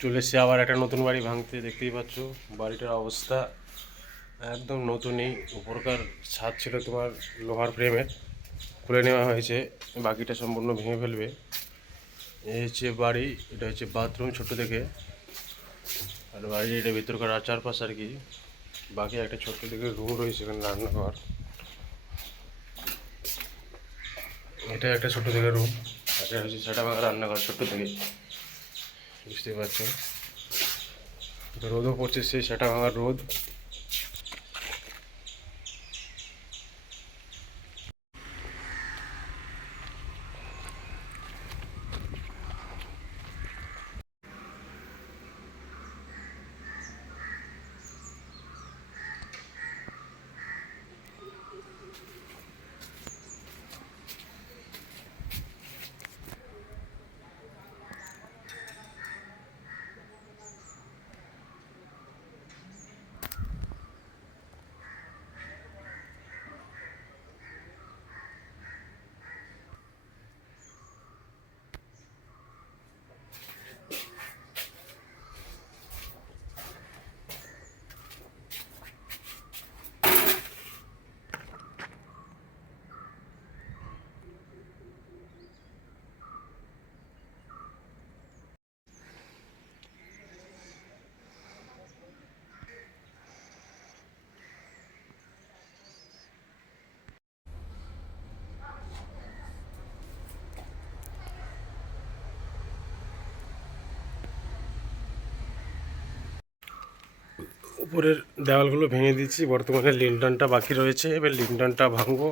চলে এসেছি আবার একটা নতুন বাড়ি ভাঙতে। দেখতেই পাচ্ছ বাড়িটার অবস্থা একদম নতুনই। উপরকার ছাদ ছিল তোমার লোহার ফ্রেমের, খুলে নেওয়া হয়েছে, বাকিটা সম্পূর্ণ ভেঙে ফেলবে। এই হচ্ছে বাড়ি, এটা হচ্ছে বাথরুম ছোট দেখে, আর বাড়ির এটা ভিতরকার চারপাশ আর কি। বাকি একটা ছোট্ট দেখে রুম রয়েছে, এখানে রান্নাঘর। এটা একটা ছোট দেখে রুম, এটা হচ্ছে সেটা ভাঙা রান্নাঘর ছোট্ট থেকে, বুঝতেই পারছো। রোদও পড়ছে, সেই সেটা ভাঙার রোদ। উপরের দেওয়ালগুলো ভেঙে দিচ্ছি, বর্তমানে লিন্টনটা বাকি রয়েছে, এবার লিন্টনটা ভাঙবো।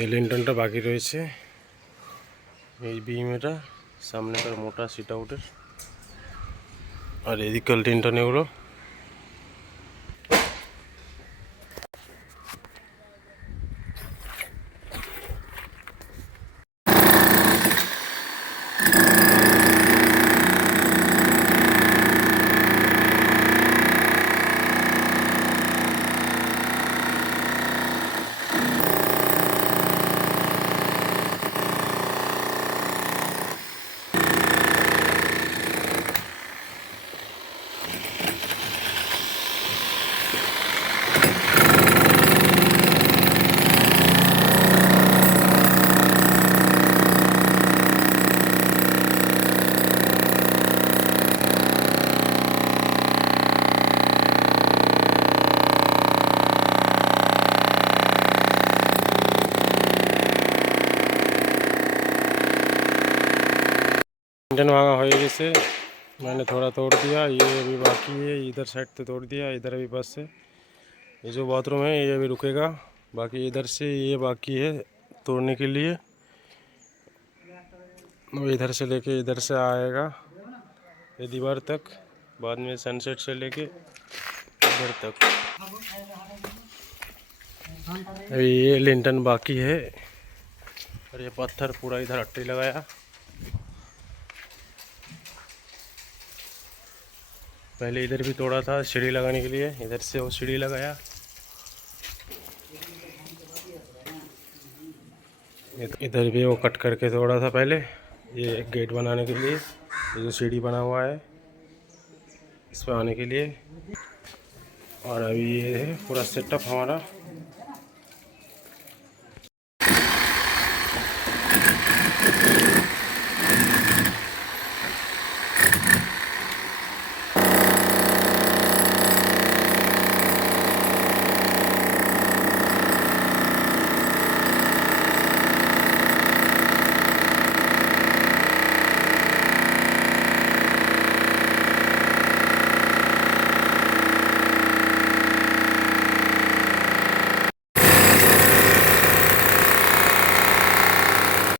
এই লিন্টনটা বাকি রয়েছে, এই বিম, এটা সামনে তার মোটা সিট আউটের, আর এদিকাল লিন্টন এগুলো। लिंटन भागा हो गए, मैंने थोड़ा तोड़ दिया, ये अभी बाकी है। इधर साइड तो तोड़ दिया, इधर अभी बस है। ये जो बाथरूम है ये अभी रुकेगा, बाकी इधर से ये बाकी है तोड़ने के लिए। वो इधर से लेके इधर से आएगा ये दीवार तक, बाद में सनसेट से लेके इधर तक। अभी ये लिंटन बाकी है, और ये पत्थर पूरा इधर हट्टी लगाया। पहले इधर भी तोड़ा था सीढ़ी लगाने के लिए, इधर से वो सीढ़ी लगाया। इधर भी वो कट करके तोड़ा था पहले, ये गेट बनाने के लिए। ये जो सीढ़ी बना हुआ है इस पर आने के लिए। और अभी ये है पूरा सेटअप हमारा।